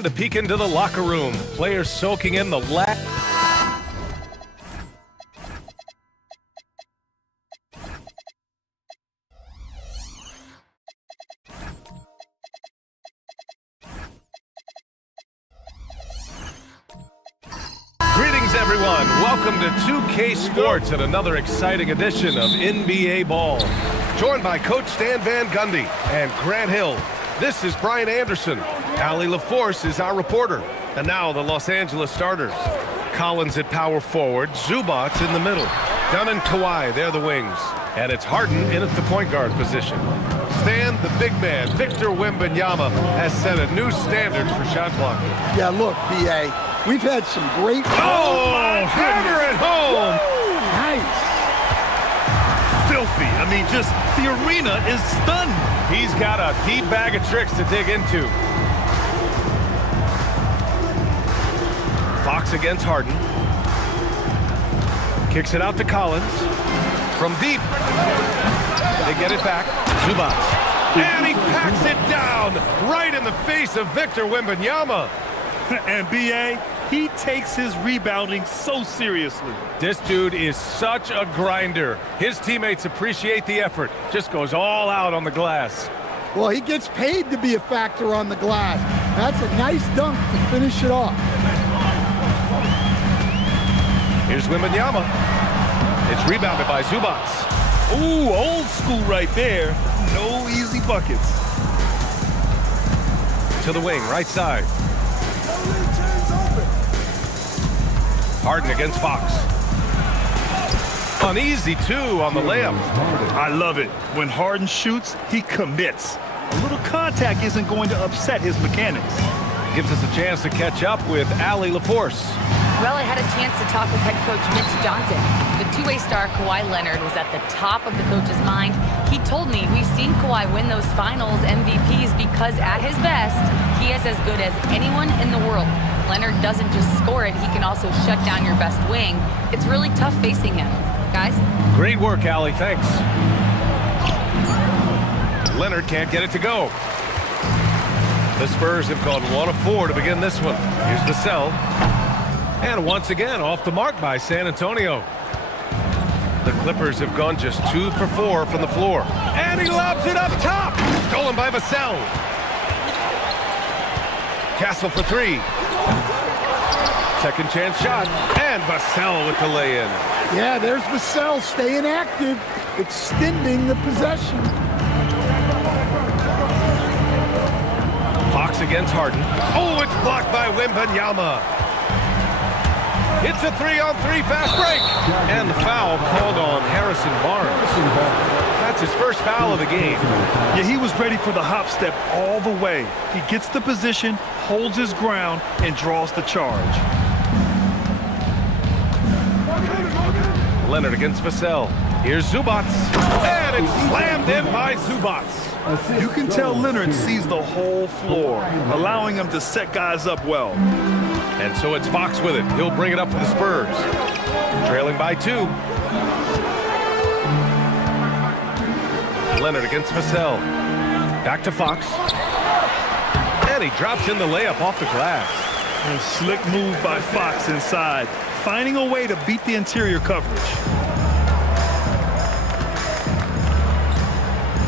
And a peek into the locker room. Players soaking in the last. Greetings, everyone. Welcome to 2K Sports and another exciting edition of NBA Ball. Joined by Coach Stan Van Gundy and Grant Hill. This is Brian Anderson. Allie LaForce is our reporter. And now the Los Angeles starters. Collins at power forward, Zubac in the middle. Dunn and Kawhi, they're the wings. And it's Harden in at the point guard position. Stan, the big man, Victor Wembanyama, has set a new standard for shot blocking. Yeah, look, B.A., we've had some great... Oh, hammer it home! Nice. Filthy. I mean, just the arena is stunned. He's got a deep bag of tricks to dig into. Fox against Harden. Kicks it out to Collins. From deep. They get it back. Zubac. And he packs it down right in the face of Victor Wembanyama. And B.A., he takes his rebounding so seriously. This dude is such a grinder. His teammates appreciate the effort. Just goes all out on the glass. Well, he gets paid to be a factor on the glass. That's a nice dunk to finish it off. Here's Wembanyama. It's rebounded by Zubac. Ooh, old school right there. No easy buckets. To the wing, right side. Harden against Fox. Uneasy, too, on the layup. I love it. When Harden shoots, he commits. A little contact isn't going to upset his mechanics. Gives us a chance to catch up with Allie LaForce. Well, I had a chance to talk with head coach Mitch Johnson. The two-way star Kawhi Leonard was at the top of the coach's mind. He told me we've seen Kawhi win those finals MVPs because at his best, he is as good as anyone in the world. Leonard doesn't just score it, he can also shut down your best wing. It's really tough facing him. Guys? Great work, Allie. Thanks. Leonard can't get it to go. The Spurs have gone 1 of 4 to begin this one. Here's Vassell. And once again, off the mark by San Antonio. The Clippers have gone just 2 for 4 from the floor. And he lobs it up top. Stolen by Vassell. Castle for 3. Second chance shot. And Vassell with the lay-in. Yeah, there's Vassell staying active, extending the possession. Fox against Harden. Oh, it's blocked by Wembanyama. It's a 3-on-3 fast break. And the foul called on Harrison Barnes. That's his first foul of the game. Yeah, he was ready for the hop step all the way. He gets the position, holds his ground, and draws the charge. Leonard against Vassell. Here's Zubac. And it's slammed in by Zubac. You can tell Leonard sees the whole floor, allowing him to set guys up well. And so it's Fox with it. He'll bring it up for the Spurs. Trailing by 2. Leonard against Vassell. Back to Fox. And he drops in the layup off the glass. A slick move by Fox inside, finding a way to beat the interior coverage.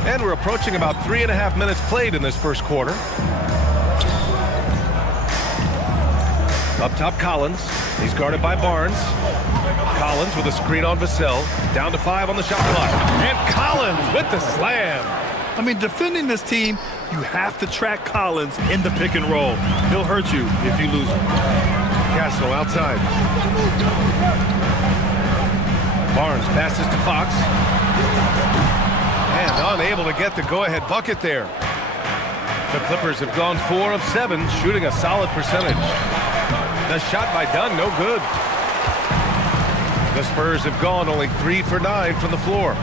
And we're approaching about 3.5 minutes played in this first quarter. Up top, Collins. He's guarded by Barnes. Collins with a screen on Vassell. Down to 5 on the shot clock. And Collins with the slam. I mean, defending this team, you have to track Collins in the pick and roll. He'll hurt you if you lose him. Castle outside. Barnes passes to Fox. And unable to get the go-ahead bucket there. The Clippers have gone 4 of 7, shooting a solid percentage. The shot by Dunn, no good. The Spurs have gone only 3 for 9 from the floor.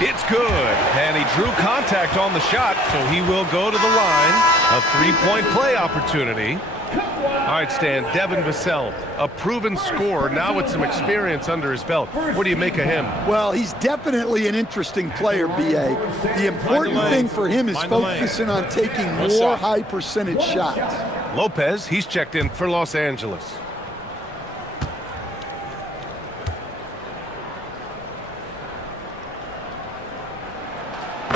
It's good, and he drew contact on the shot, so he will go to the line. A 3-point play opportunity. All right, Stan, Devin Vassell, a proven scorer, now with some experience under his belt. What do you make of him? Well, he's definitely an interesting player, B.A. The important thing for him is focusing on taking more high-percentage shots. Lopez, he's checked in for Los Angeles.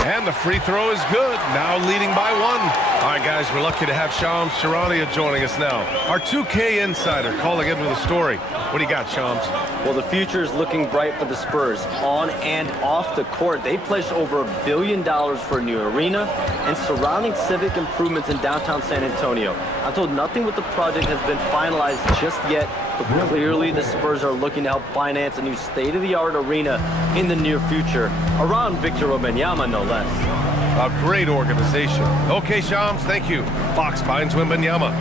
And the free throw is good. Now leading by 1. All right, guys, we're lucky to have Shams Charania joining us now. Our 2K insider calling in with a story. What do you got, Shams? Well, the future is looking bright for the Spurs. On and off the court, they pledged over $1 billion for a new arena and surrounding civic improvements in downtown San Antonio. I'm told nothing with the project has been finalized just yet, but clearly the Spurs are looking to help finance a new state-of-the-art arena in the near future, around Victor Wembanyama, no less. A great organization. Okay, Shams, thank you. Fox finds Wembanyama.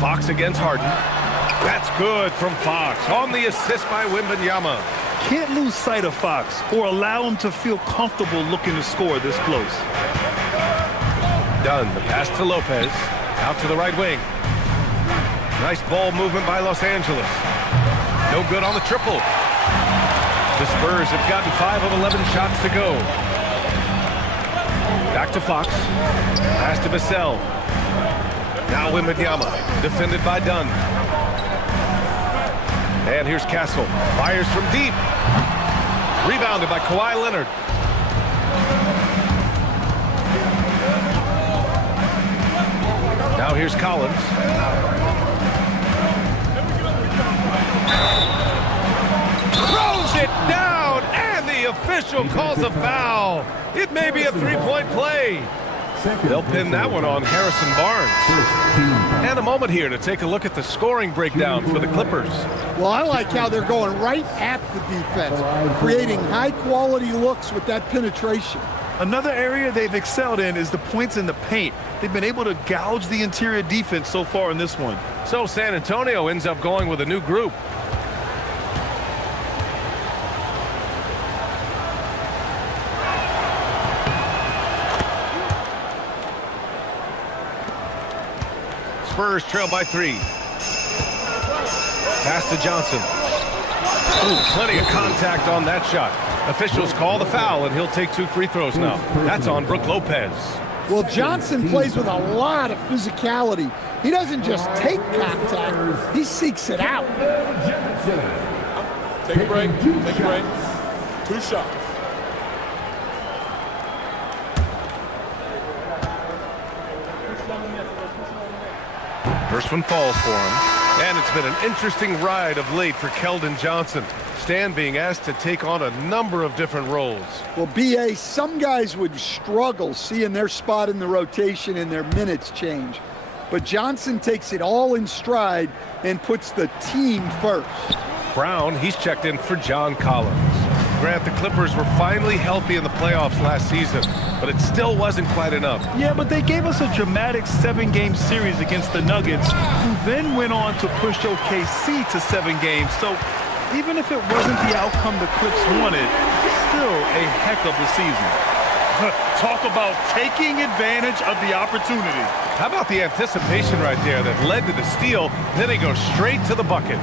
Fox against Harden. That's good from Fox on the assist by Wembanyama. Can't lose sight of Fox or allow him to feel comfortable looking to score this close. Done. The pass to Lopez. Out to the right wing. Nice ball movement by Los Angeles. No good on the triple. The Spurs have gotten 5 of 11 shots to go. Back to Fox. Pass to Vassell. Now Wembanyama. Defended by Dunn. And here's Castle. Fires from deep. Rebounded by Kawhi Leonard. Now here's Collins. Throws it down, and the official calls a foul. It may be a three-point play. They'll pin that one on Harrison Barnes. And a moment here to take a look at the scoring breakdown for the Clippers. Well, I like how they're going right at the defense, creating high-quality looks with that penetration. Another area they've excelled in is the points in the paint. They've been able to gouge the interior defense so far in this one. So San Antonio ends up going with a new group. Spurs trail by 3. Pass to Johnson. Ooh, plenty of contact on that shot. Officials call the foul, and he'll take 2 free throws now. That's on Brook Lopez. Well, Johnson plays with a lot of physicality. He doesn't just take contact, he seeks it out. Take a break, take a break. 2 shots. First one falls for him. And it's been an interesting ride of late for Keldon Johnson. Stan being asked to take on a number of different roles. Well, B.A., some guys would struggle seeing their spot in the rotation and their minutes change. But Johnson takes it all in stride and puts the team first. Brown, he's checked in for John Collins. Grant, the Clippers were finally healthy in the playoffs last season, but it still wasn't quite enough. Yeah, but they gave us a dramatic 7-game series against the Nuggets, who then went on to push OKC to 7 games. So even if it wasn't the outcome the Clips wanted, still a heck of a season. Talk about taking advantage of the opportunity. How about the anticipation right there that led to the steal, then he goes straight to the bucket.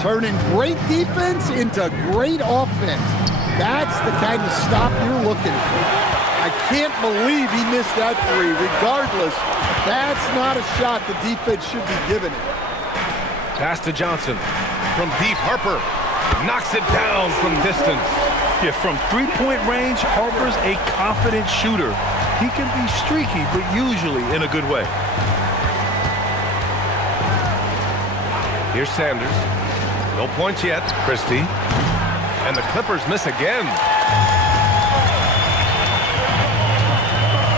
Turning great defense into great offense. That's the kind of stop you're looking for. I can't believe he missed that 3. Regardless, that's not a shot the defense should be giving it. Pass to Johnson. From deep, Harper knocks it down from distance. Yeah, from 3-point range, Harper's a confident shooter. He can be streaky, but usually in a good way. Here's Sanders. No points yet. Christie. And the Clippers miss again.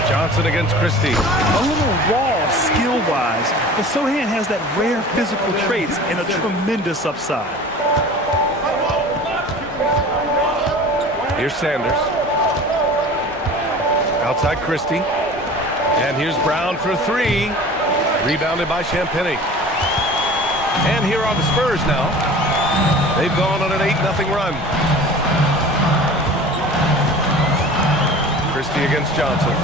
Johnson against Christie. A little raw skill-wise, but Sochan has that rare physical traits and a tremendous upside. Here's Sanders. Outside Christie. And here's Brown for 3. Rebounded by Champagnie. And here are the Spurs now. They've gone on an 8-0 run. Christie against Johnson.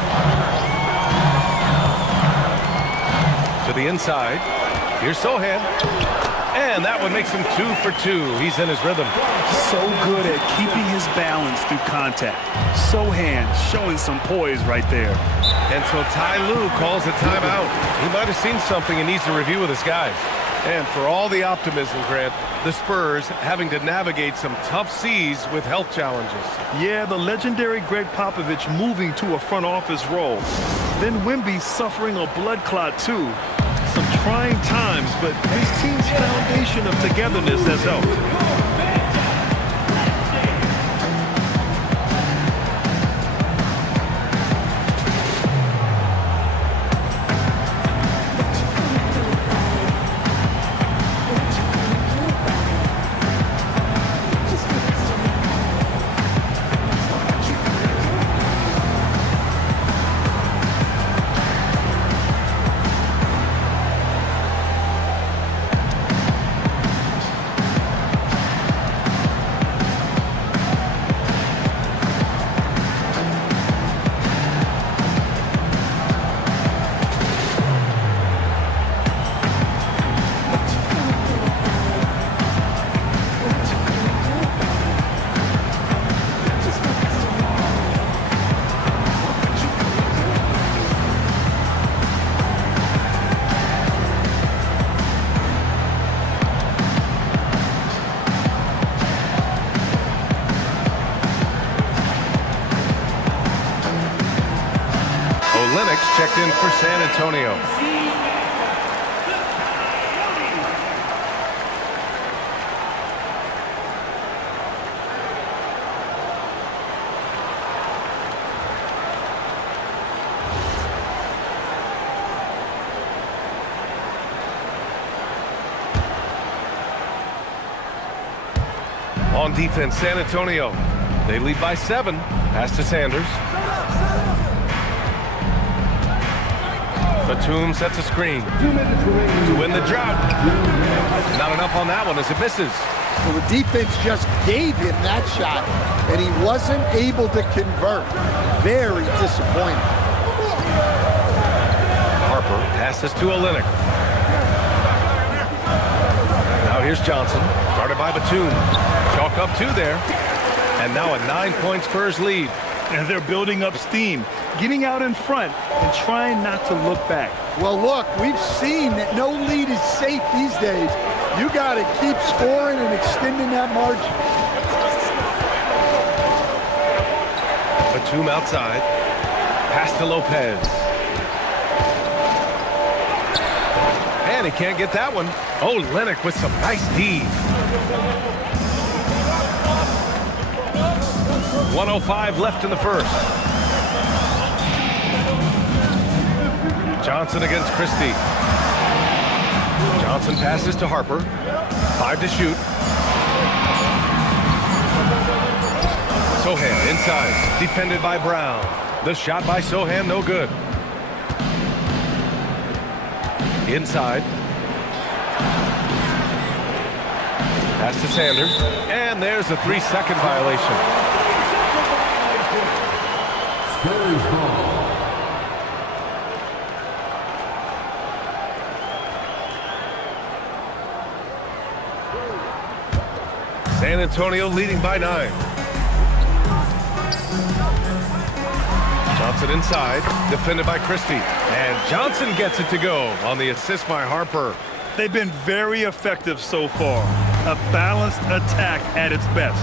the inside. Here's Sohan. And that one makes him 2 for 2. He's in his rhythm. So good at keeping his balance through contact. Sohan showing some poise right there. And so Ty Lue calls a timeout. He might have seen something and needs to review with his guys. And for all the optimism, Grant, the Spurs having to navigate some tough seas with health challenges. Yeah, the legendary Greg Popovich moving to a front office role. Then Wemby suffering a blood clot too. Some trying times, but his team's foundation of togetherness has helped. Olynyk checked in for San Antonio. On defense, San Antonio. They lead by 7. Pass to Sanders. Batum sets a screen to win the drought. Not enough on that one as it misses. Well, the defense just gave him that shot, and he wasn't able to convert. Very disappointing. Harper passes to Olynyk. Now here's Johnson, guarded by Batum. Chalk up 2 there. And now a 9-point Spurs lead. And they're building up steam, getting out in front and trying not to look back. Well, look, we've seen that no lead is safe these days. You got to keep scoring and extending that margin. Batum outside. Pass to Lopez. And he can't get that one. Olynyk with some nice D. 1:05 left in the first. Johnson against Christie. Johnson passes to Harper. 5 to shoot. Sohan inside, defended by Brown. The shot by Sohan, no good. Inside. Pass to Sanders. And there's a 3-second violation. San Antonio leading by 9. Johnson inside, defended by Christie. And Johnson gets it to go on the assist by Harper. They've been very effective so far. A balanced attack at its best.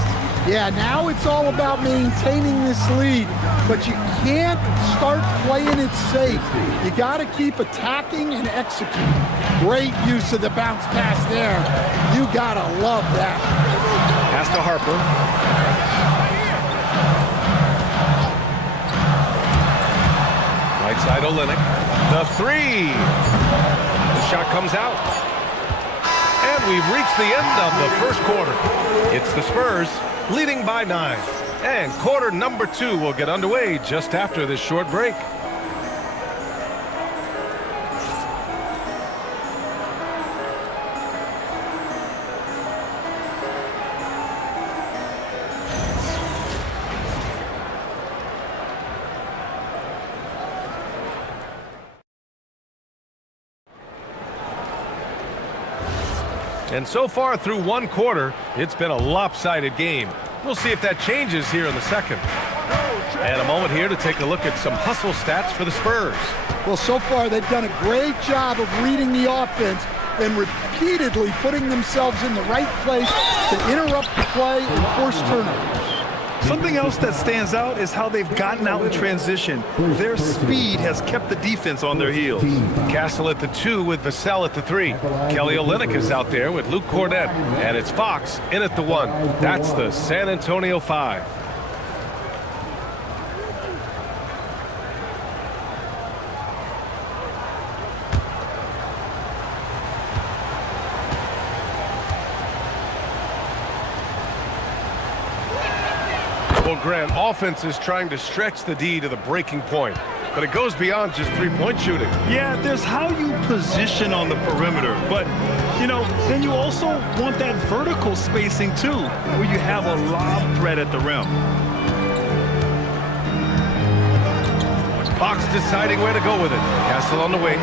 Yeah, now it's all about maintaining this lead, but you can't start playing it safe. You got to keep attacking and executing. Great use of the bounce pass there. You got to love that. Pass to Harper. Right side Olynyk. The 3. The shot comes out. And we've reached the end of the first quarter. It's the Spurs leading by 9. And quarter number 2 will get underway just after this short break. And so far through one quarter, it's been a lopsided game. We'll see if that changes here in the second. And a moment here to take a look at some hustle stats for the Spurs. Well, so far they've done a great job of reading the offense and repeatedly putting themselves in the right place to interrupt the play and force turnovers. Something else that stands out is how they've gotten out in transition. Their speed has kept the defense on their heels. Castle at the 2 with Vassell at the 3. Kelly Olynyk is out there with Luke Cornett. And it's Fox in at the 1. That's the San Antonio 5. Well, Grant, offense is trying to stretch the D to the breaking point, but it goes beyond just three-point shooting. Yeah, there's how you position on the perimeter, but, you know, then you also want that vertical spacing, too, where you have a lob threat at the rim. Fox deciding where to go with it. Castle on the wing,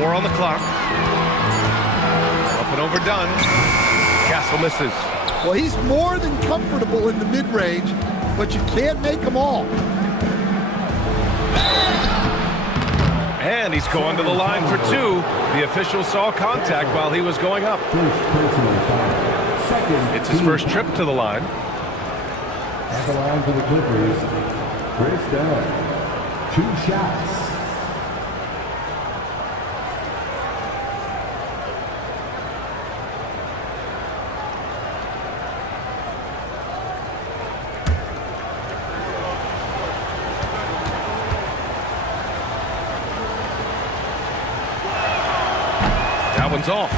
4 on the clock. Up and over Dunn. Castle misses. Well, he's more than comfortable in the mid-range, but you can't make them all. And he's going to the line for 2. The official saw contact while he was going up. It's his first trip to the line. At the line for the Clippers, Chris Dunn. 2 shots. That one's off.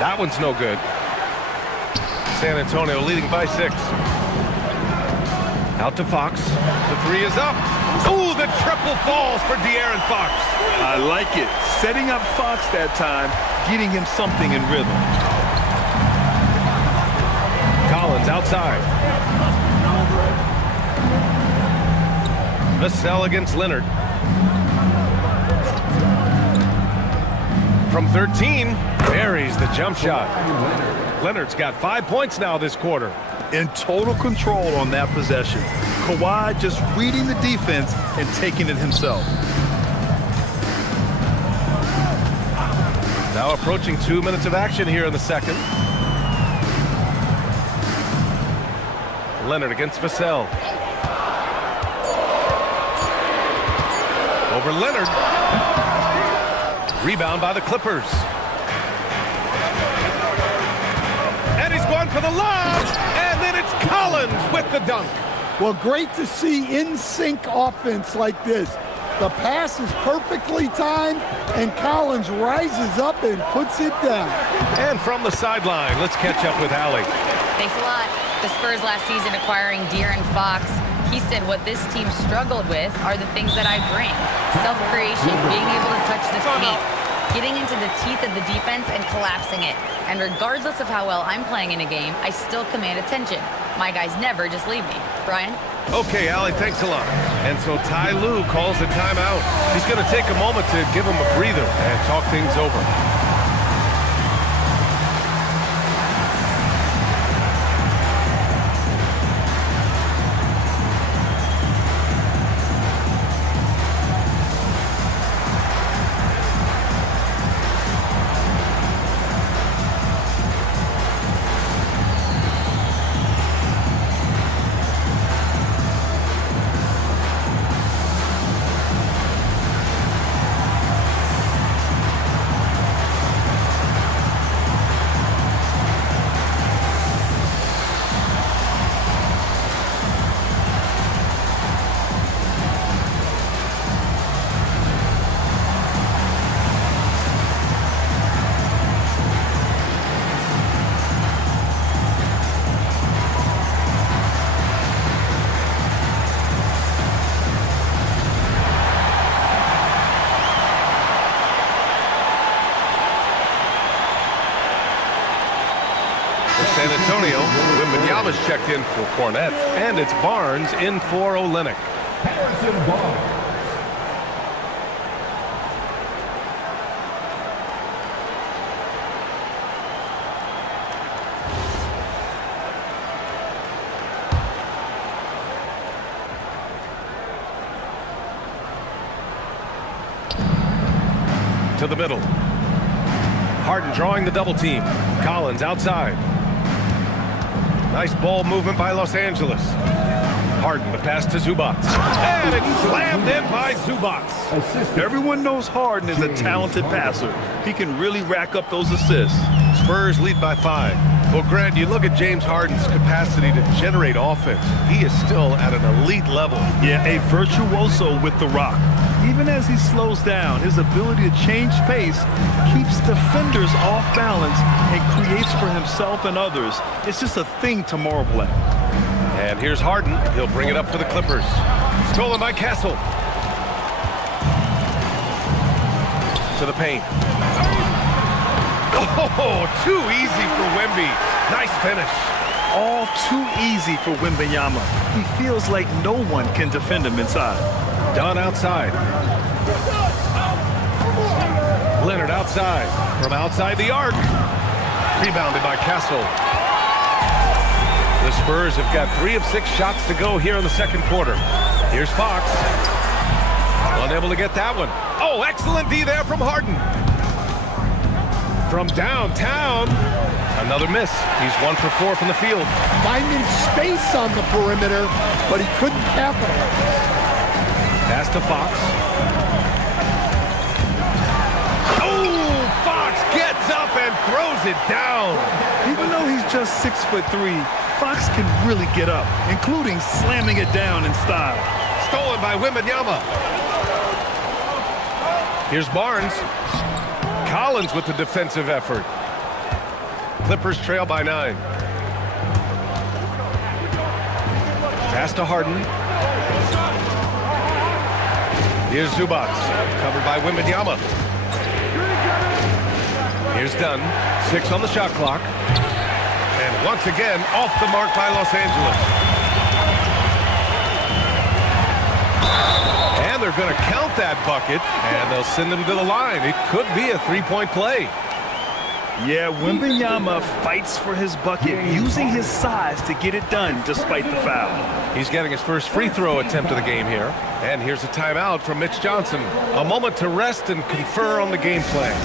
That one's no good. San Antonio leading by 6. Out to Fox. The 3 is up. Ooh, the triple falls for De'Aaron Fox. I like it. Setting up Fox that time, getting him something in rhythm. Collins outside. Vassell against Leonard. From 13, buries the jump shot. Leonard's got 5 points now this quarter. In total control on that possession. Kawhi just reading the defense and taking it himself. Now approaching 2 minutes of action here in the second. Leonard against Vassell. Over Leonard. Rebound by the Clippers. And he's going for the lob. And then it's Collins with the dunk. Well, great to see in-sync offense like this. The pass is perfectly timed, and Collins rises up and puts it down. And from the sideline, let's catch up with Allie. Thanks a lot. The Spurs last season acquiring De'Aaron Fox. He said what this team struggled with are the things that I bring. Self-creation, being able to touch the paint, getting into the teeth of the defense and collapsing it. And regardless of how well I'm playing in a game, I still command attention. My guys never just leave me. Brian? Okay, Allie, thanks a lot. And so Ty Lue calls a timeout. He's going to take a moment to give him a breather and talk things over. Antonio. Wembanyama's checked in for Cornette. And it's Barnes in for Olynyk. Harrison Barnes. To the middle. Harden drawing the double team. Collins outside. Nice ball movement by Los Angeles. Harden the pass to Zubac. And it's slammed in by Zubac. Everyone knows Harden is a talented passer. He can really rack up those assists. Spurs lead by 5. Well, Grant, you look at James Harden's capacity to generate offense. He is still at an elite level. Yeah, a virtuoso with the rock. Even as he slows down, his ability to change pace keeps defenders off balance and creates for himself and others. It's just a thing to marvel at. And here's Harden. He'll bring it up for the Clippers. Stolen by Castle. To the paint. Oh, too easy for Wemby. Nice finish. All too easy for Wembanyama. He feels like no one can defend him inside. Dunn outside. Leonard outside. From outside the arc. Rebounded by Castle. The Spurs have got 3 of 6 shots to go here in the second quarter. Here's Fox. Unable to get that one. Oh, excellent D there from Harden. From downtown. Another miss. He's 1 for 4 from the field. Finding space on the perimeter, but he couldn't capitalize. Pass to Fox. Oh, Fox gets up and throws it down. Even though he's just 6'3", Fox can really get up, including slamming it down in style. Stolen by Wembanyama. Here's Barnes. Collins with the defensive effort. Clippers trail by 9. Pass to Harden. Here's Zubac, covered by Wembanyama. Here's Dunn, 6 on the shot clock. And once again, off the mark by Los Angeles. And they're going to count that bucket, and they'll send him to the line. It could be a 3-point play. Yeah, Wembanyama fights for his bucket, using his size to get it done despite the foul. He's getting his first free throw attempt of the game here. And here's a timeout from Mitch Johnson. A moment to rest and confer on the game plan.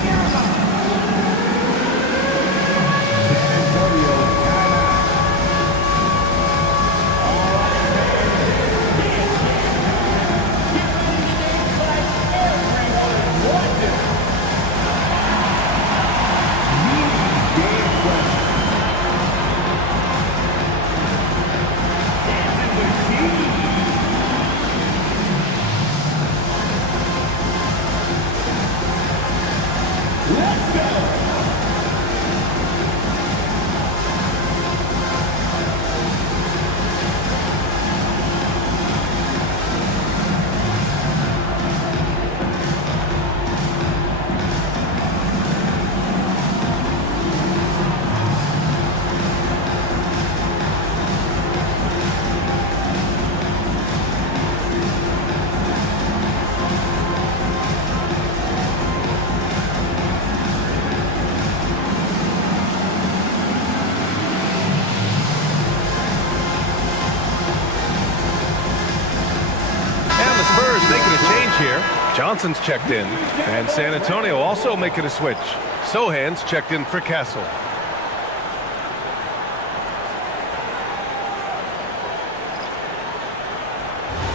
Making a change here. Johnson's checked in. And San Antonio also making a switch. Sohan's checked in for Castle.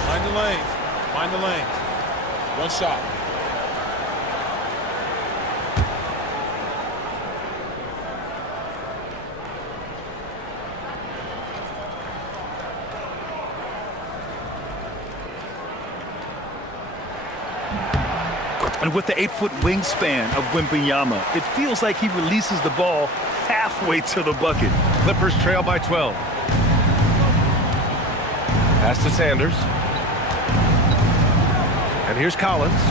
Mind the lanes. Mind the lanes. One shot. And with the 8-foot wingspan of Wembanyama, it feels like he releases the ball halfway to the bucket. Clippers trail by 12. Pass to Sanders. And here's Collins.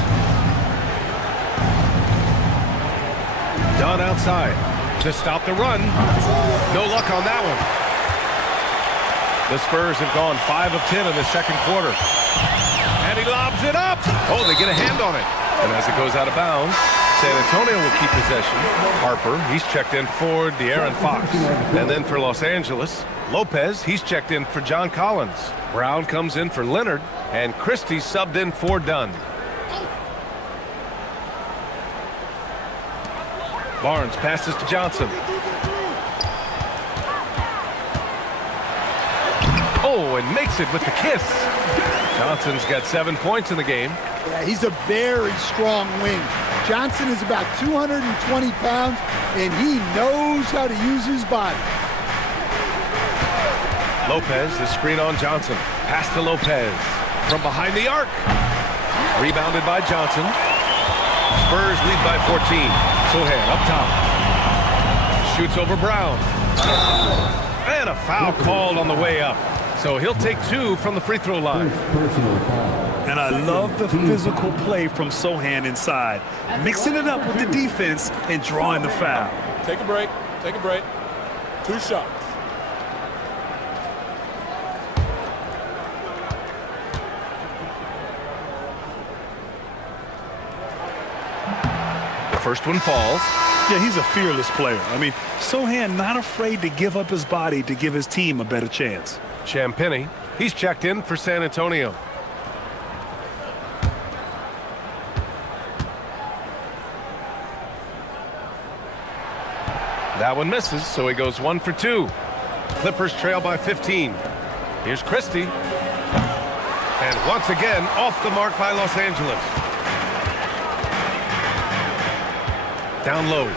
Dunn outside. to stop the run. No luck on that one. The Spurs have gone 5 of 10 in the second quarter. And he lobs it up. Oh, they get a hand on it. And as it goes out of bounds, San Antonio will keep possession. Harper, he's checked in for De'Aaron Fox. And then for Los Angeles, Lopez, he's checked in for John Collins. Brown comes in for Leonard, and Christie subbed in for Dunn. Barnes passes to Johnson. Oh, and makes it with the kiss. Johnson's got 7 points in the game. Yeah, he's a very strong wing. Johnson is about 220 pounds, and he knows how to use his body. Lopez, the screen on Johnson. Pass to Lopez. From behind the arc. Rebounded by Johnson. Spurs lead by 14. Sohan up top. Shoots over Brown. And a foul called on the way up. So he'll take 2 from the free throw line. And I love the physical play from Sohan inside, mixing it up with the defense and drawing the foul. Take a break. Take a break. 2 shots. The first one falls. Yeah, he's a fearless player. I mean, Sohan not afraid to give up his body to give his team a better chance. Champagnie, he's checked in for San Antonio. That one misses, so he goes 1 for 2. Clippers trail by 15. Here's Christie. And once again, off the mark by Los Angeles. Down low.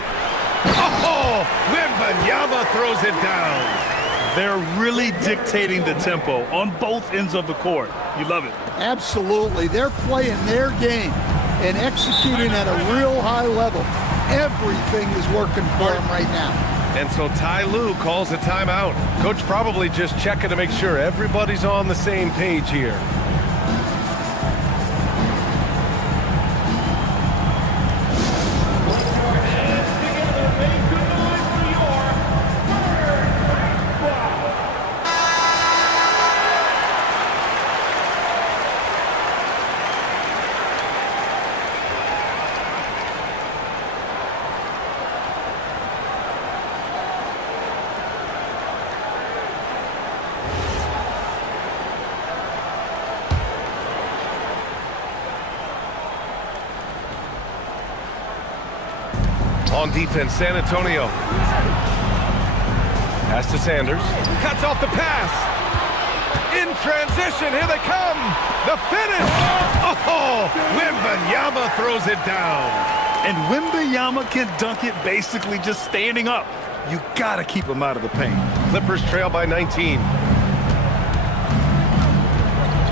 Oh! Wembanyama throws it down. They're really dictating the tempo on both ends of the court. You love it. Absolutely. They're playing their game and executing at a real high level. Everything is working for them right now. And so Ty Lue calls a timeout. Coach probably just checking to make sure everybody's on the same page here. On defense, San Antonio. Pass to Sanders. Cuts off the pass. In transition, here they come. The finish. Oh, Wembanyama throws it down. And Wembanyama can dunk it basically just standing up. You got to keep him out of the paint. Clippers trail by 19.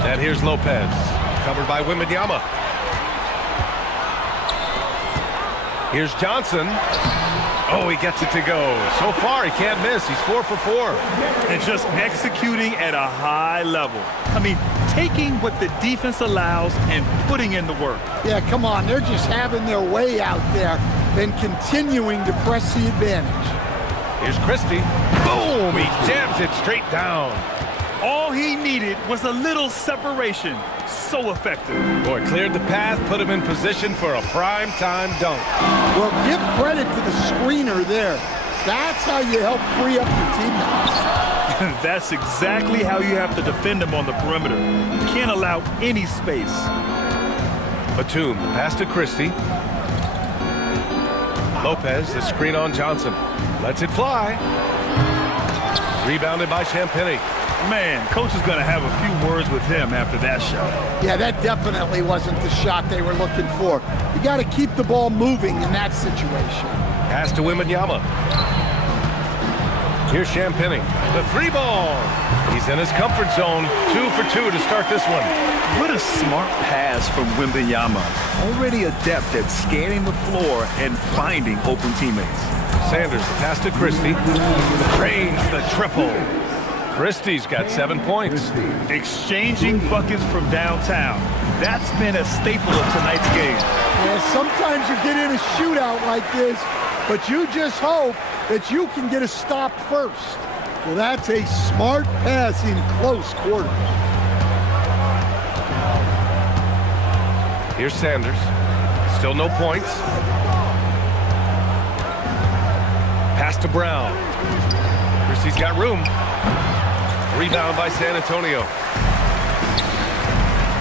And here's Lopez. Covered by Wembanyama. Here's Johnson. Oh, he gets it to go. So far, he can't miss. He's 4 for 4. And just executing at a high level. I mean, taking what the defense allows and putting in the work. Yeah, come on. They're just having their way out there and continuing to press the advantage. Here's Christie. Boom! He jams it straight down. All he needed was a little separation. So effective. Boy, cleared the path, put him in position for a prime-time dunk. Well, give credit to the screener there. That's how you help free up your teammates. That's exactly how you have to defend him on the perimeter. You can't allow any space. Batum, the pass to Christie. Lopez, the screen on Johnson. Lets it fly. Rebounded by Champagnie. Man, coach is going to have a few words with him after that shot. Yeah, that definitely wasn't the shot they were looking for. You got to keep the ball moving in that situation. Pass to Wembanyama. Here's Champagnie. The 3 ball. He's in his comfort zone. 2 for 2 to start this one. What a smart pass from Wembanyama. Already adept at scanning the floor and finding open teammates. Sanders, the pass to Christie. Drains the triple. Christie's got 7 points. Exchanging buckets from downtown. That's been a staple of tonight's game. Yeah, sometimes you get in a shootout like this, but you just hope that you can get a stop first. Well, that's a smart pass in close quarters. Here's Sanders. Still no points. Pass to Brown. Christie's got room. Rebound by San Antonio.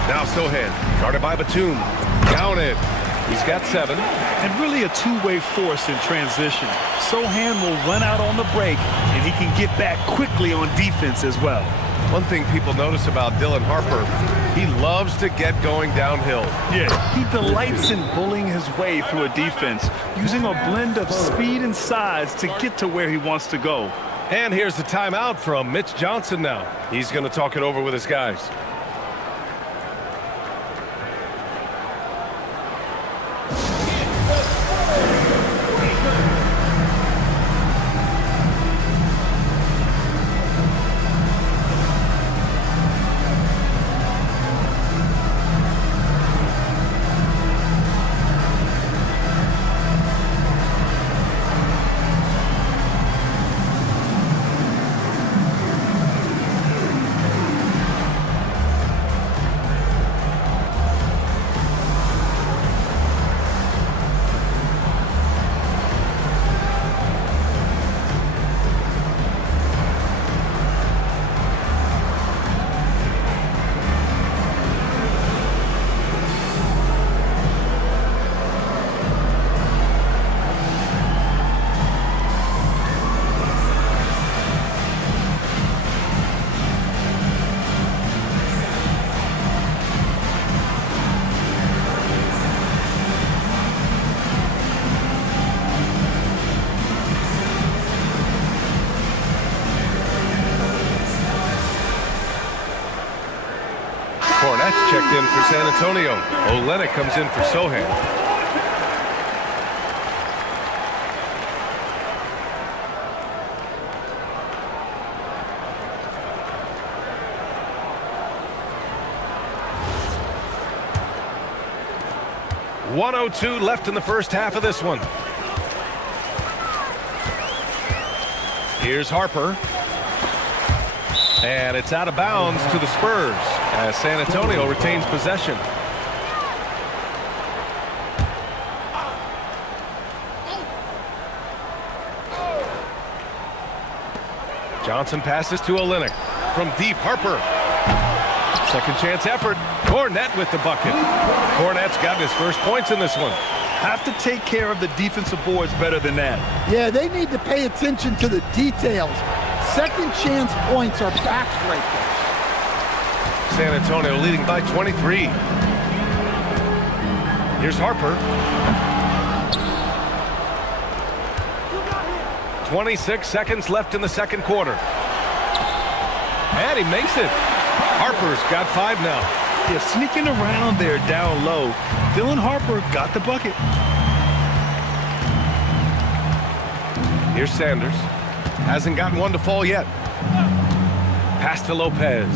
Now Sohan, guarded by Batum. Down it. He's got 7. And really a two-way force in transition. Sohan will run out on the break, and he can get back quickly on defense as well. One thing people notice about Dylan Harper, he loves to get going downhill. Yeah, he delights in bullying his way through a defense, using a blend of speed and size to get to where he wants to go. And here's the timeout from Mitch Johnson now. He's going to talk it over with his guys. Kornet's checked in for San Antonio. Olynyk comes in for Sohan. .102 left in the first half of this one. Here's Harper. And it's out of bounds to the Spurs as San Antonio retains possession. Johnson passes to Olynyk. From deep, Harper. Second chance effort. Kornet with the bucket. Kornet's gotten his first points in this one. Have to take care of the defensive boards better than that. Yeah, they need to pay attention to the details. Second chance points are backbreakers. San Antonio leading by 23. Here's Harper. 26 seconds left in the second quarter. And he makes it. Harper's got 5 now. Yeah, sneaking around there down low. Dylan Harper got the bucket. Here's Sanders. Hasn't gotten one to fall yet. Pass to Lopez.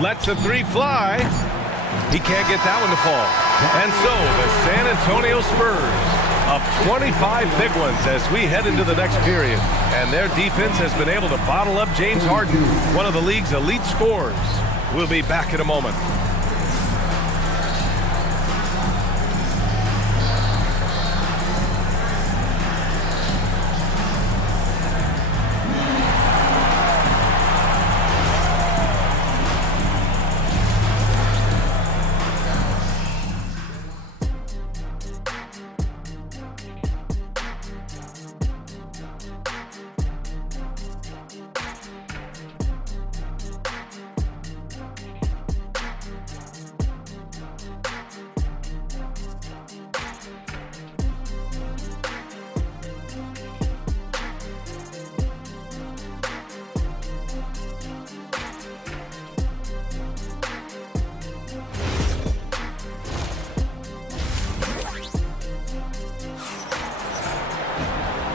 Lets a 3 fly. He can't get that one to fall. And so the San Antonio Spurs up 25 big ones as we head into the next period. And their defense has been able to bottle up James Harden, one of the league's elite scorers. We'll be back in a moment.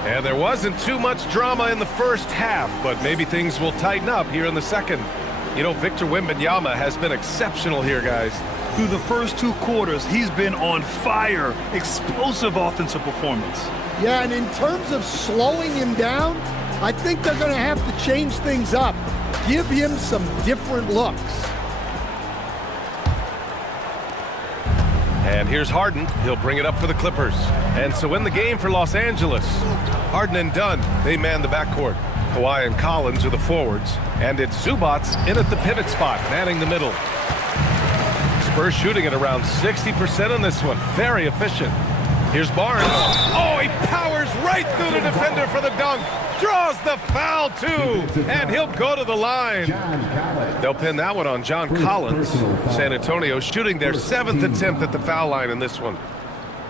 And there wasn't too much drama in the first half, but maybe things will tighten up here in the second. You know, Victor Wembanyama has been exceptional here, guys. Through the first 2 quarters, he's been on fire. Explosive offensive performance. Yeah, and in terms of slowing him down, I think they're going to have to change things up. Give him some different looks. And here's Harden. He'll bring it up for the Clippers. And so in the game for Los Angeles, Harden and Dunn, they man the backcourt. Kawhi and Collins are the forwards. And it's Zubats in at the pivot spot, manning the middle. Spurs shooting at around 60% on this one. Very efficient. Here's Barnes. Oh, he powers right through the defender for the dunk. Draws the foul, too. And he'll go to the line. They'll pin that one on John Collins. San Antonio shooting their 7th attempt at the foul line in this one.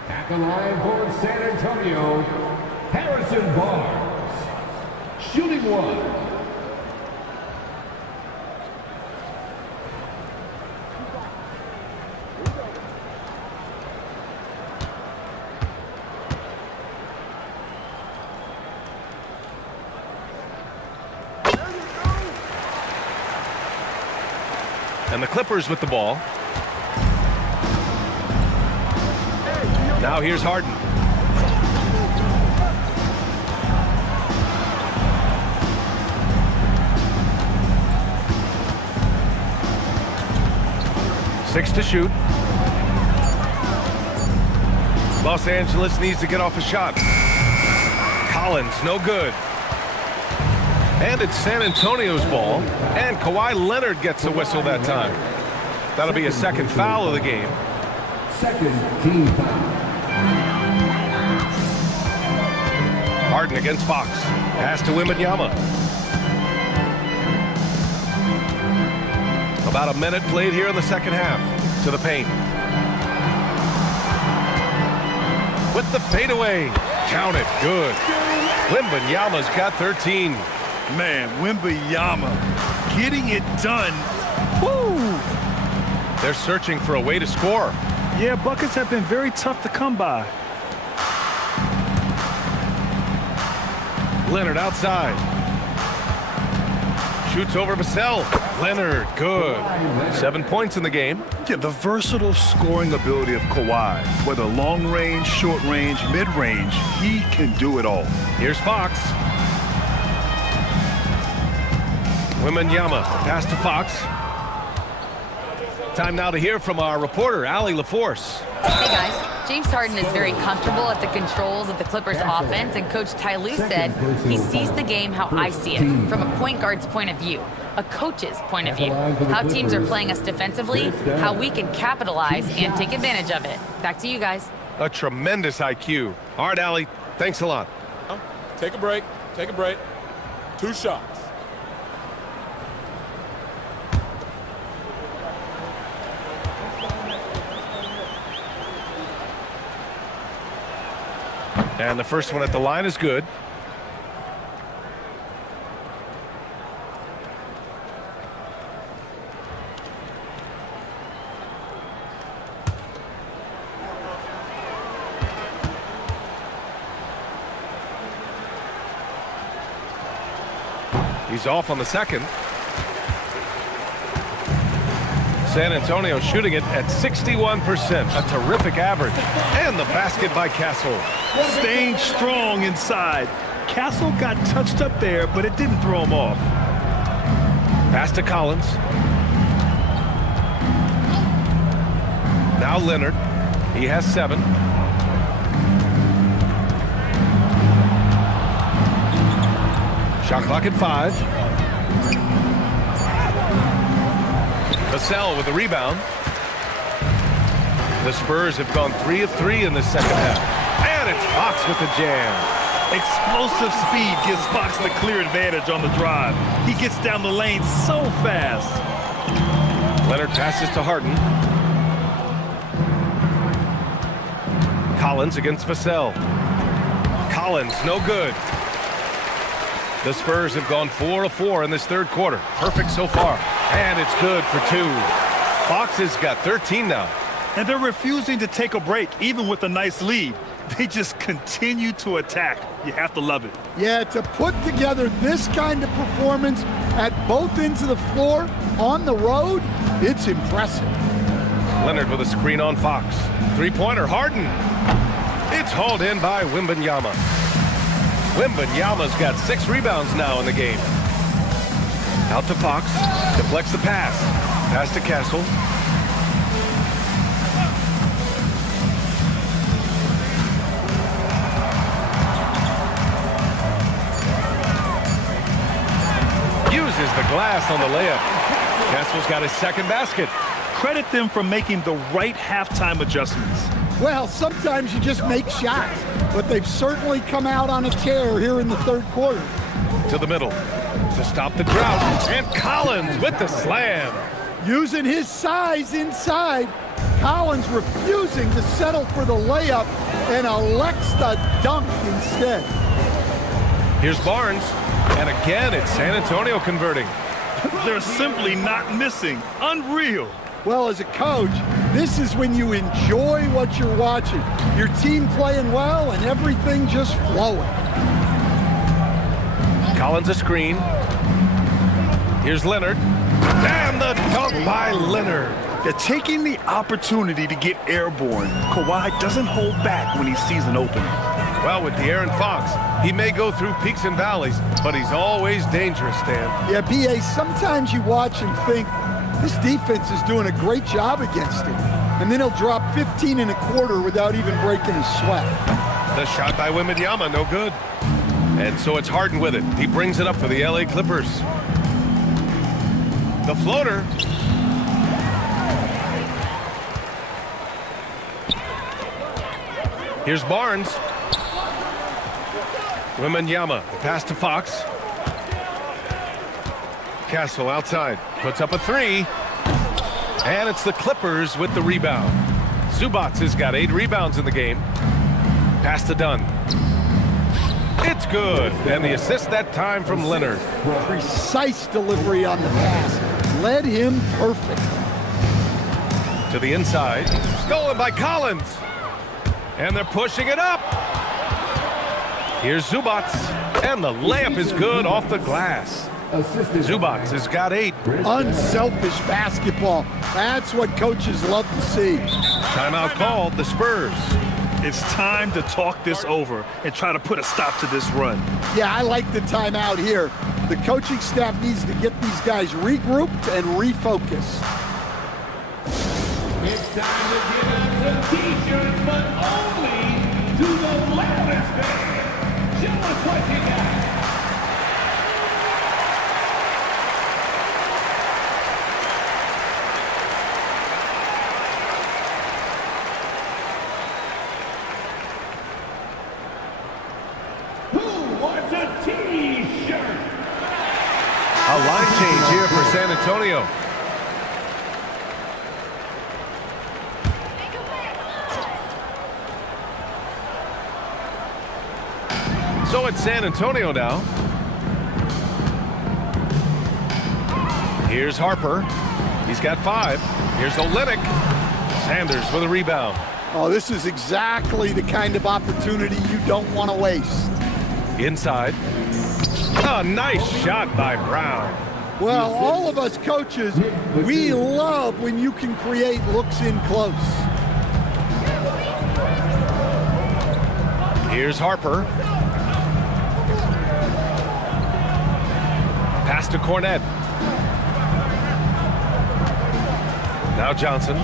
At the line for San Antonio, Harrison Barnes. Shooting 1. And the Clippers with the ball. Now here's Harden. Six to shoot. Los Angeles needs to get off a shot. Collins, no good. And it's San Antonio's ball. And Kawhi Leonard gets a whistle that time. That'll be a second foul of the game. Second team foul. Harden against Fox. Pass to Wembanyama. About a minute played here in the second half. To the paint. With the fadeaway. Count it. Good. Wembanyama's got 13. Man, Wembanyama getting it done. Woo! They're searching for a way to score. Yeah, buckets have been very tough to come by. Leonard outside. Shoots over Vassell. Leonard, good. 7 points in the game. Yeah, the versatile scoring ability of Kawhi. Whether long range, short range, mid range, he can do it all. Here's Fox. Wembanyama, pass to Fox. Time now to hear from our reporter, Allie LaForce. Hey guys, James Harden is very comfortable at the controls of the Clippers offense, and Coach Ty Lue said he sees the game how I see it, from a point guard's point of view, a coach's point of view, how teams are playing us defensively, how we can capitalize and take advantage of it. Back to you guys. A tremendous IQ. All right, Allie, thanks a lot. Take a break. Take a break. 2 shots. And the first one at the line is good. He's off on the second. San Antonio shooting it at 61%, a terrific average. And the basket by Castle. Staying strong inside. Castle got touched up there, but it didn't throw him off. Pass to Collins. Now Leonard. He has 7. Shot clock at 5. Vassell with the rebound. The Spurs have gone 3 of 3 in the second half. And it's Fox with the jam. Explosive speed gives Fox the clear advantage on the drive. He gets down the lane so fast. Leonard passes to Harden. Collins against Vassell. Collins, no good. The Spurs have gone 4 of 4 in this third quarter. Perfect so far. And it's good for 2. Fox has got 13 now. And they're refusing to take a break, even with a nice lead. They just continue to attack. You have to love it. Yeah, to put together this kind of performance at both ends of the floor on the road, it's impressive. Leonard with a screen on Fox. Three-pointer, Harden. It's hauled in by Wembanyama. Wembanyama's got 6 rebounds now in the game. Out to Fox. Deflects the pass. Pass to Castle. Uses the glass on the layup. Castle's got his second basket. Credit them for making the right halftime adjustments. Well, sometimes you just make shots, but they've certainly come out on a tear here in the third quarter. To the middle to stop the drought. And Collins with the slam. Using his size inside, Collins refusing to settle for the layup and elects the dunk instead. Here's Barnes. And again, it's San Antonio converting. They're simply not missing. Unreal. Well, as a coach, this is when you enjoy what you're watching. Your team playing well and everything just flowing. Collins a screen. Here's Leonard. And the dunk by Leonard. They're taking the opportunity to get airborne. Kawhi doesn't hold back when he sees an opening. Well, with De'Aaron Fox, he may go through peaks and valleys, but he's always dangerous, Stan. Yeah, B.A., sometimes you watch and think, this defense is doing a great job against him. And then he'll drop 15 and a quarter without even breaking a sweat. The shot by Wembanyama, no good. And so it's Harden with it. He brings it up for the LA Clippers. The floater. Here's Barnes. Wembanyama, pass to Fox. Castle outside, puts up a 3. And it's the Clippers with the rebound. Zubac has got 8 rebounds in the game. Pass to Dunn. It's good. And the assist that time from Leonard. Precise delivery on the pass. Led him perfectly. To the inside. Stolen by Collins. And they're pushing it up. Here's Zubac. And the layup is good off the glass. Zubac has got 8. Unselfish basketball. That's what coaches love to see. Timeout called, the Spurs. It's time to talk this over and try to put a stop to this run. Yeah, I like the timeout here. The coaching staff needs to get these guys regrouped and refocused. It's time to give out some t-shirts, but only to the loudest fan. Show us what you got. A line change here for San Antonio. So it's San Antonio now. Here's Harper. He's got 5. Here's Olynyk. Sanders with a rebound. Oh, this is exactly the kind of opportunity you don't want to waste. Inside. A nice shot by Brown. Well, all of us coaches, we love when you can create looks in close. Here's Harper. Pass to Cornette. Now Johnson.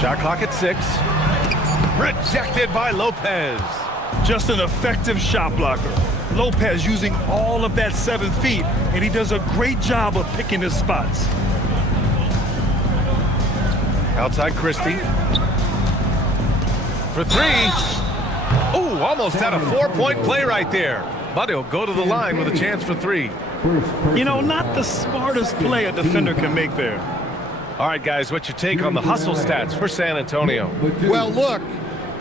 Shot clock at 6. Rejected by Lopez. Just an effective shot blocker. Lopez using all of that 7 feet, and he does a great job of picking his spots. Outside Christie. For 3. Ooh, almost had a 4-point play right there. But he'll go to the line with a chance for 3. You know, not the smartest play a defender can make there. All right, guys, what's your take on the hustle stats for San Antonio? Well, look,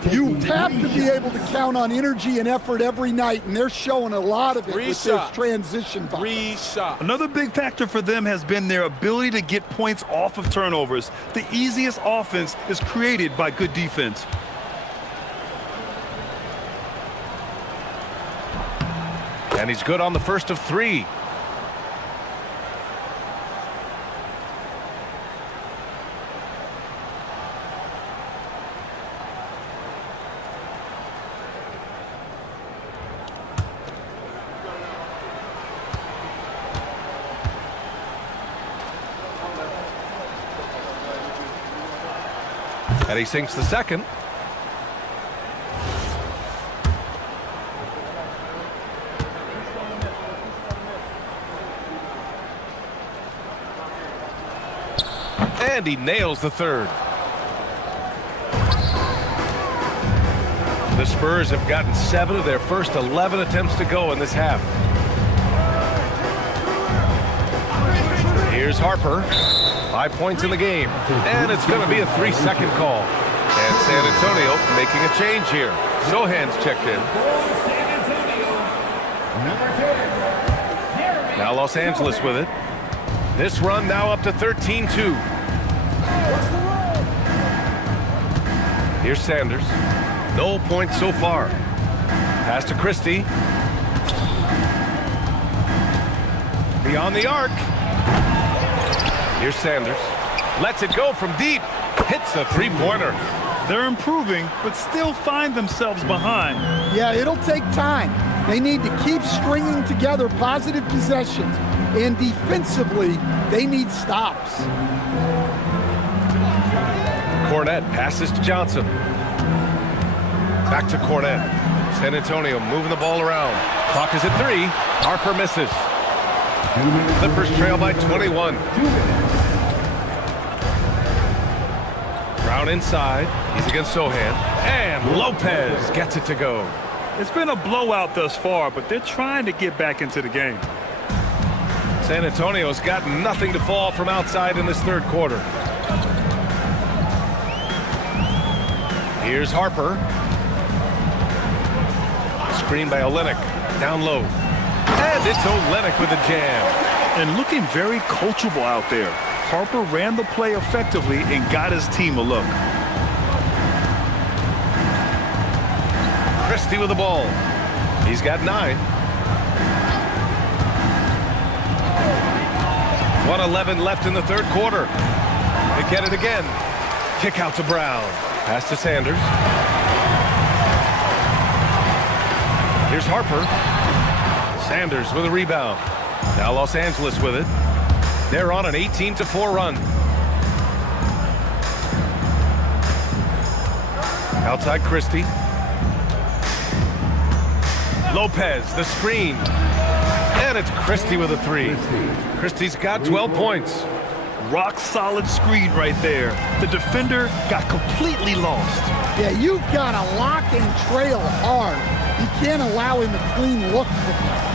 you have to be able to count on energy and effort every night, and they're showing a lot of it with this transition box. Another big factor for them has been their ability to get points off of turnovers. The easiest offense is created by good defense. And he's good on the first of 3. And he sinks the second. And he nails the third. The Spurs have gotten 7 of their first 11 attempts to go in this half. Here's Harper. 5 points in the game. And it's going to be a 3-second call. And San Antonio making a change here. Sohan's checked in. Now Los Angeles with it. This run now up to 13-2. Here's Sanders. No points so far. Pass to Christie. Beyond the arc. Here's Sanders. Lets it go from deep. Hits a three-pointer. They're improving, but still find themselves behind. Yeah, it'll take time. They need to keep stringing together positive possessions. And defensively, they need stops. Cornette passes to Johnson. Back to Cornette. San Antonio moving the ball around. Clock is at 3. Harper misses. Clippers trail by 21. Brown inside. He's against Sohan. And Lopez gets it to go. It's been a blowout thus far, but they're trying to get back into the game. San Antonio's got nothing to fall from outside in this third quarter. Here's Harper. Screen by Olynyk. Down low. And it's Olynyk with a jam. And looking very coachable out there. Harper ran the play effectively and got his team a look. Christie with the ball. He's got 9. 1:11 left in the third quarter. They get it again. Kick out to Brown. Pass to Sanders. Here's Harper. Sanders with a rebound. Now Los Angeles with it. They're on an 18-4 run. Outside Christie. Lopez, the screen. And it's Christie with a 3. Christie's got 12 points. Rock solid screen right there. The defender got completely lost. Yeah, you've got to lock and trail hard. You can't allow him a clean look from that.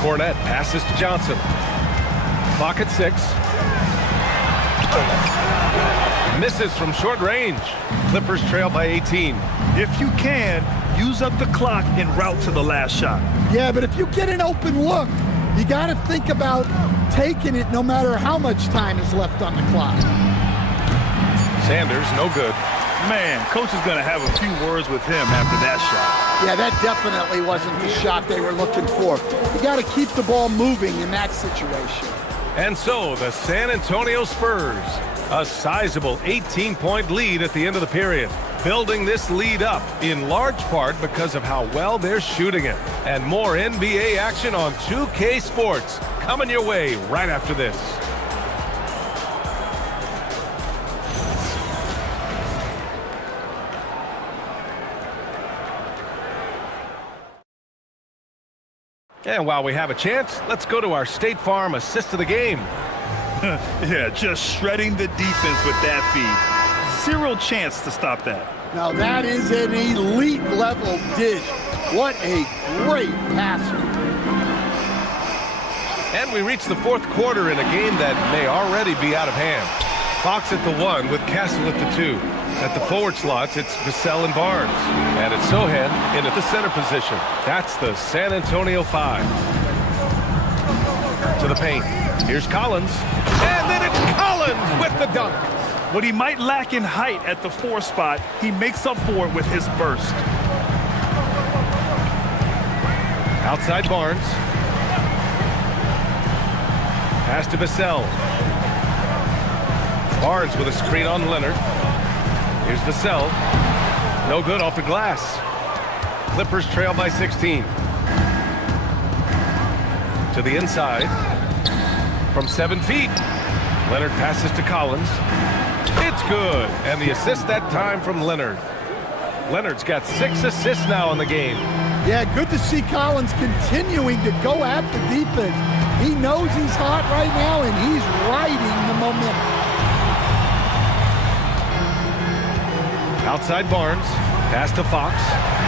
Cornette passes to Johnson. Clock at 6. Misses from short range. Clippers trail by 18. If you can, use up the clock en route to the last shot. Yeah, but if you get an open look, you got to think about taking it no matter how much time is left on the clock. Sanders, no good. Man, coach is going to have a few words with him after that shot. Yeah, that definitely wasn't the shot they were looking for. You got to keep the ball moving in that situation. And so the San Antonio Spurs, a sizable 18-point lead at the end of the period, building this lead up in large part because of how well they're shooting it. And more NBA action on 2K Sports coming your way right after this. And while we have a chance, let's go to our State Farm assist of the game. Yeah, just shredding the defense with that feed. Zero chance to stop that. Now that is an elite level dish. What a great passer. And we reach the fourth quarter in a game that may already be out of hand. Fox at the 1 with Castle at the 2. At the forward slots, it's Vassell and Barnes. And it's Sohan in at the center position. That's the San Antonio 5. To the paint. Here's Collins. And then it's Collins with the dunk. What he might lack in height at the 4 spot, he makes up for it with his burst. Outside Barnes. Pass to Vassell. Barnes with a screen on Leonard. Here's Vassell. No good off the glass. Clippers trail by 16. To the inside. From 7 feet. Leonard passes to Collins. It's good. And the assist that time from Leonard. Leonard's got 6 assists now in the game. Yeah, good to see Collins continuing to go at the defense. He knows he's hot right now, and he's riding the momentum. Outside Barnes. Pass to Fox.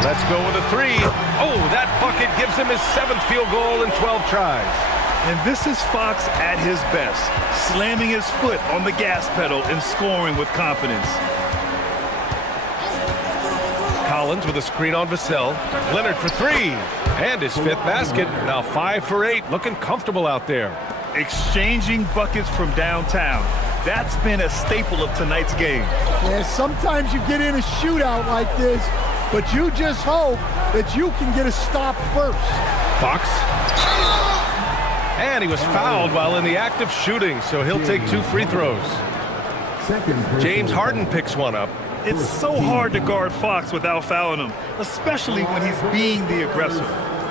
Let's go with a 3. Oh, that bucket gives him his 7th field goal in 12 tries. And this is Fox at his best, slamming his foot on the gas pedal and scoring with confidence. Collins with a screen on Vassell. Leonard for 3. And his 5th basket. Now 5 for 8. Looking comfortable out there. Exchanging buckets from downtown. That's been a staple of tonight's game. Yeah, sometimes you get in a shootout like this, but you just hope that you can get a stop first. Fox. And he was fouled while in the act of shooting, so he'll take 2 free throws. James Harden picks one up. It's so hard to guard Fox without fouling him, especially when he's being the aggressor.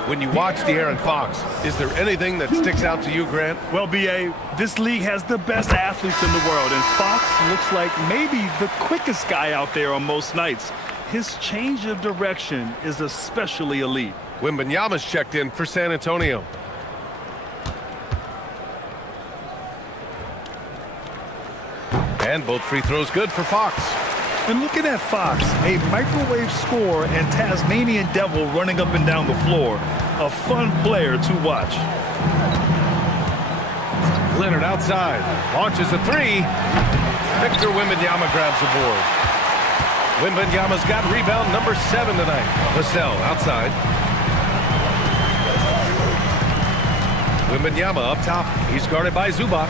When you watch De'Aaron Fox, is there anything that sticks out to you, Grant? Well, B.A., this league has the best athletes in the world, and Fox looks like maybe the quickest guy out there on most nights. His change of direction is especially elite. Wembanyama's checked in for San Antonio. And both free throws good for Fox. And looking at Fox, a microwave scorer and Tasmanian devil running up and down the floor. A fun player to watch. Leonard outside. Launches a 3. Victor Wembanyama grabs the board. Wembanyama's got rebound number 7 tonight. Vassell outside. Wembanyama up top. He's guarded by Zubac.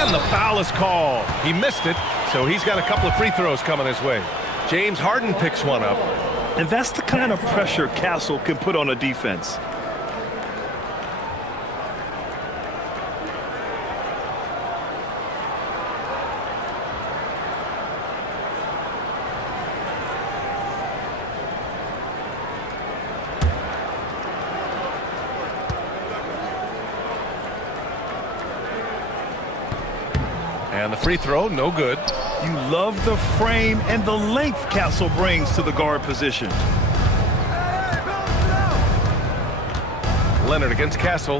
And the foul is called. He missed it, so he's got a couple of free throws coming his way. James Harden picks one up. And that's the kind of pressure Castle can put on a defense. And the free throw, no good. You love the frame and the length Castle brings to the guard position. Leonard against Castle.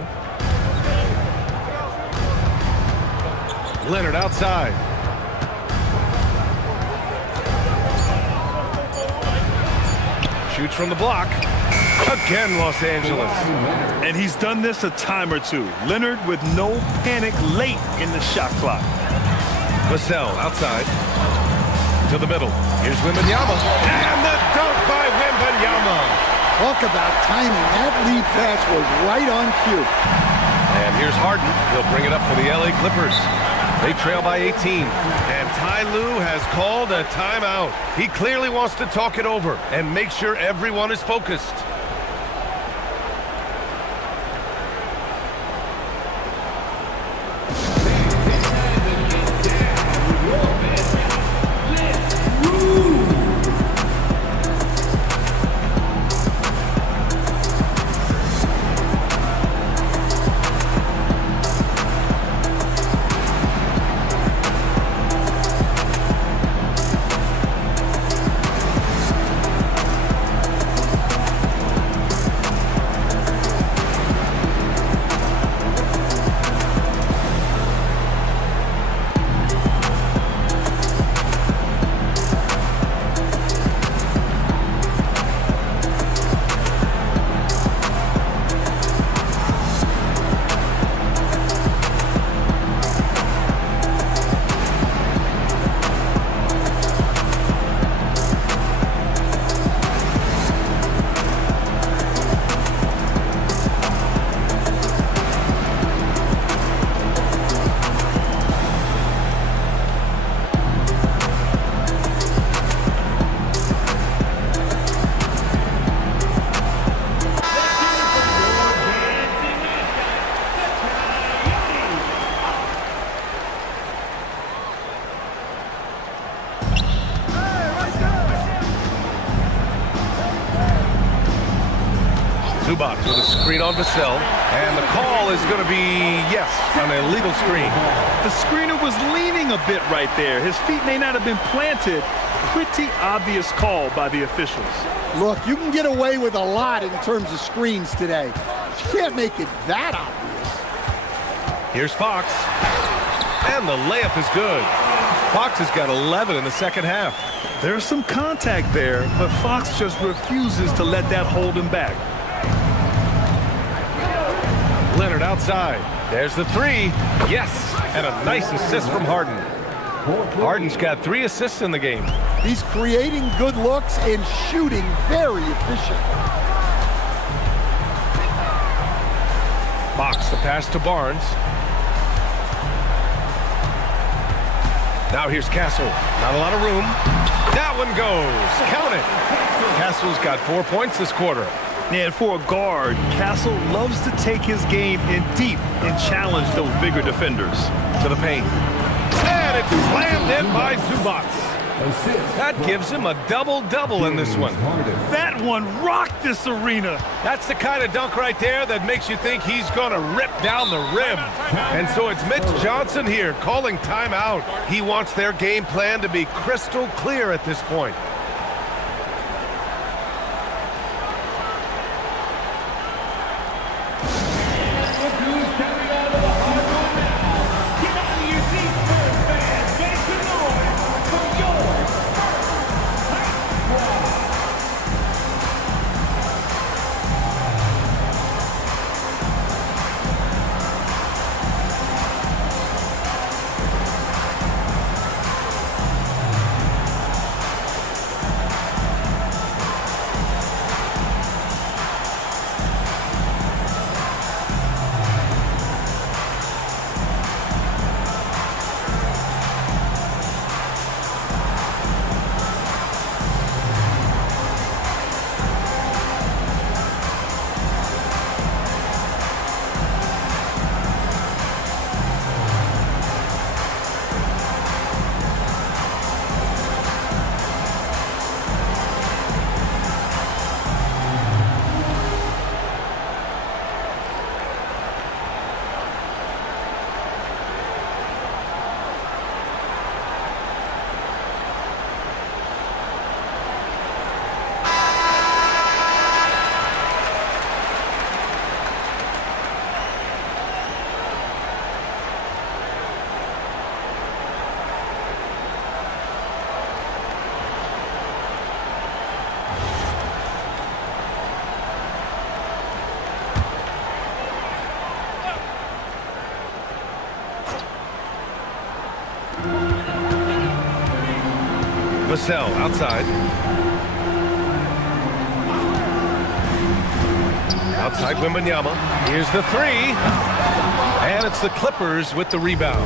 Leonard outside. Shoots from the block. Again, Los Angeles. And he's done this a time or two. Leonard with no panic late in the shot clock. Vassell outside. To the middle. Here's Wembanyama. And the dunk by Wembanyama. Talk about timing. That lead pass was right on cue. And here's Harden. He'll bring it up for the LA Clippers. They trail by 18. And Ty Lue has called a timeout. He clearly wants to talk it over and make sure everyone is focused. Zubac with a screen on Vassell. And the call is going to be, yes, an illegal screen. The screener was leaning a bit right there. His feet may not have been planted. Pretty obvious call by the officials. Look, you can get away with a lot in terms of screens today. But you can't make it that obvious. Here's Fox. And the layup is good. Fox has got 11 in the second half. There's some contact there, but Fox just refuses to let that hold him back. Leonard outside. There's the three. Yes, and a nice assist from Harden. Harden's got 3 assists in the game. He's creating good looks and shooting very efficient. Fox, the pass to Barnes. Now here's Castle. Not a lot of room. That one goes. Count it. Castle's got 4 points this quarter. And for a guard, Castle loves to take his game in deep and challenge those bigger defenders. To the paint. And it's slammed in by Zubac. That gives him a double-double in this one. That one rocked this arena. That's the kind of dunk right there that makes you think he's going to rip down the rim. And so it's Mitch Johnson here calling timeout. He wants their game plan to be crystal clear at this point. Vassell outside. Outside Wembanyama. Here's the three. And it's the Clippers with the rebound.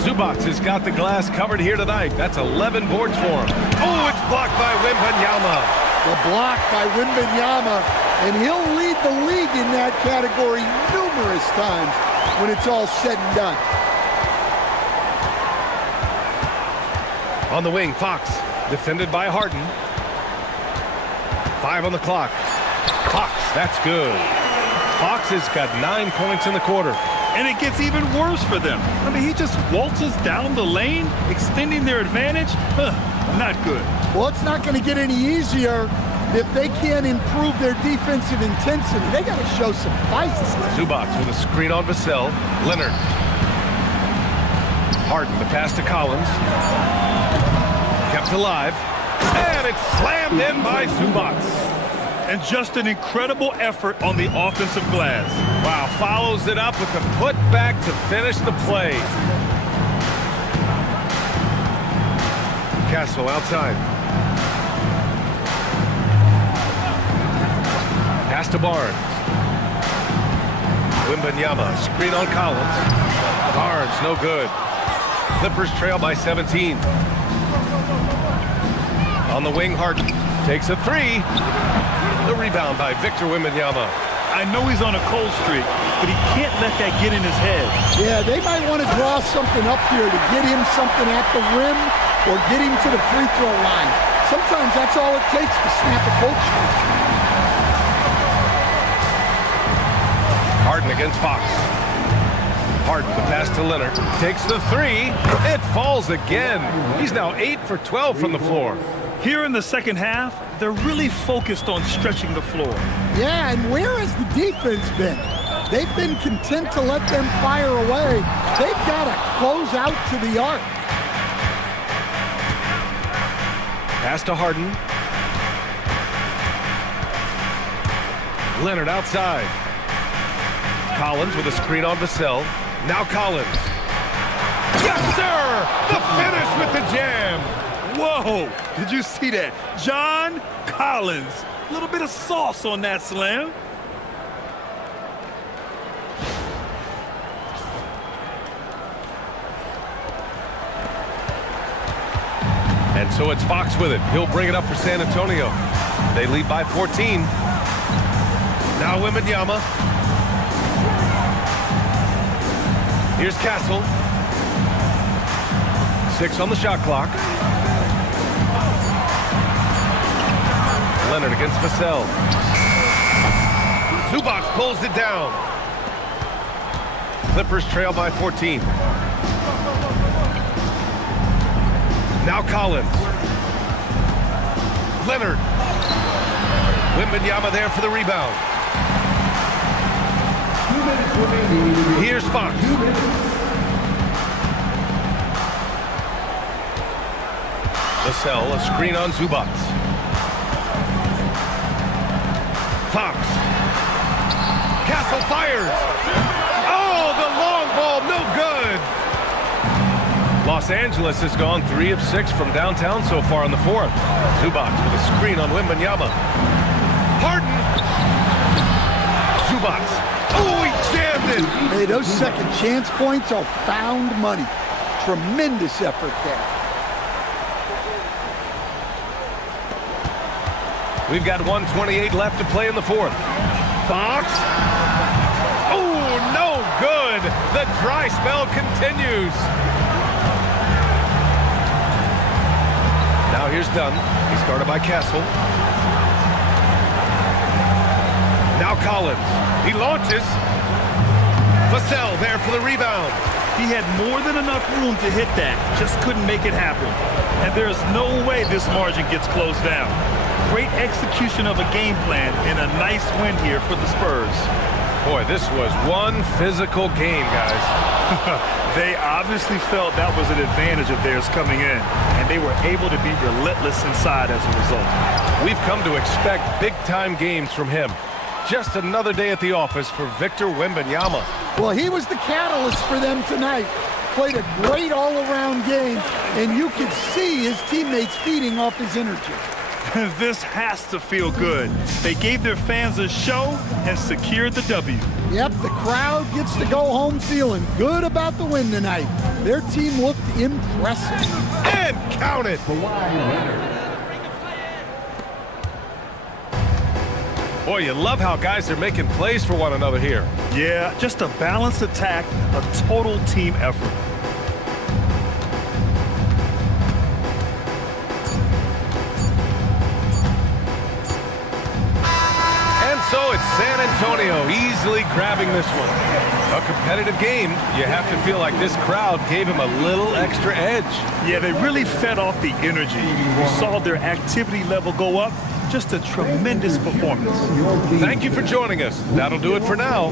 Zubac has got the glass covered here tonight. That's 11 boards for him. Oh, it's blocked by Wembanyama. The block by Wembanyama, and he'll lead the league in that category numerous times when it's all said and done. On the wing, Fox, defended by Harden. 5 on the clock. Fox, that's good. Fox has got 9 points in the quarter. And it gets even worse for them. I mean, he just waltzes down the lane, extending their advantage. Not good. Well, it's not going to get any easier if they can't improve their defensive intensity. They got to show some fight. Zubac with a screen on Vassell. Leonard. Harden, the pass to Collins. Kept alive. And it's slammed in by Zubac. And just an incredible effort on the offensive glass. Wow, follows it up with the putback to finish the play. Castle outside. Pass to Barnes. Wembanyama, screen on Collins. Barnes, no good. Clippers trail by 17. On the wing, Harden takes a three. The rebound by Victor Wembanyama. I know he's on a cold streak, but he can't let that get in his head. Yeah, they might want to draw something up here to get him something at the rim or get him to the free throw line. Sometimes that's all it takes to snap a cold streak. Harden against Fox. Harden, the pass to Leonard. Takes the three. It falls again. He's now 8 for 12 from the floor. Here in the second half, they're really focused on stretching the floor. Yeah, and where has the defense been? They've been content to let them fire away. They've got to close out to the arc. Pass to Harden. Leonard outside. Collins with a screen on Vassell. Now Collins. Yes, sir! The finish with the jam. Whoa! Did you see that? John Collins. A little bit of sauce on that slam. And so it's Fox with it. He'll bring it up for San Antonio. They lead by 14. Now Wembanyama. Here's Castle. 6 on the shot clock. Leonard against Vassell. Zubac pulls it down. Clippers trail by 14. Now Collins. Leonard. Wembanyama there for the rebound. Here's Fox. Vassell, a screen on Zubac. Fox. Castle fires. Oh, the long ball, no good. Los Angeles has gone 3 of 6 from downtown so far in the fourth. Zubac with a screen on Wembanyama. Harden. Zubac. Oh, he jammed it. Hey, those second chance points are found money. Tremendous effort there. We've got 1:28 left to play in the fourth. Fox. Oh, no good. The dry spell continues. Now here's Dunn. He's guarded by Castle. Now Collins. He launches. Vassell there for the rebound. He had more than enough room to hit that. Just couldn't make it happen. And there's no way this margin gets closed down. Great execution of a game plan and a nice win here for the Spurs. Boy, this was one physical game, guys. They obviously felt that was an advantage of theirs coming in, and they were able to be relentless inside as a result. We've come to expect big-time games from him. Just another day at the office for Victor Wembanyama. Well, he was the catalyst for them tonight. Played a great all-around game, and you could see his teammates feeding off his energy. This has to feel good. They gave their fans a show and secured the W. Yep, the crowd gets to go home feeling good about the win tonight. Their team looked impressive. And count it! Boy, you love how guys are making plays for one another here. Yeah, just a balanced attack, a total team effort. So it's San Antonio easily grabbing this one. A competitive game, you have to feel like this crowd gave him a little extra edge. Yeah, they really fed off the energy. You saw their activity level go up. Just a tremendous performance. Thank you for joining us. That'll do it for now.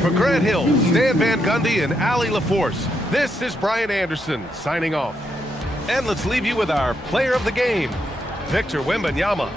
For Grant Hill, Stan Van Gundy, and Allie LaForce, this is Brian Anderson signing off. And let's leave you with our player of the game, Victor Wembanyama.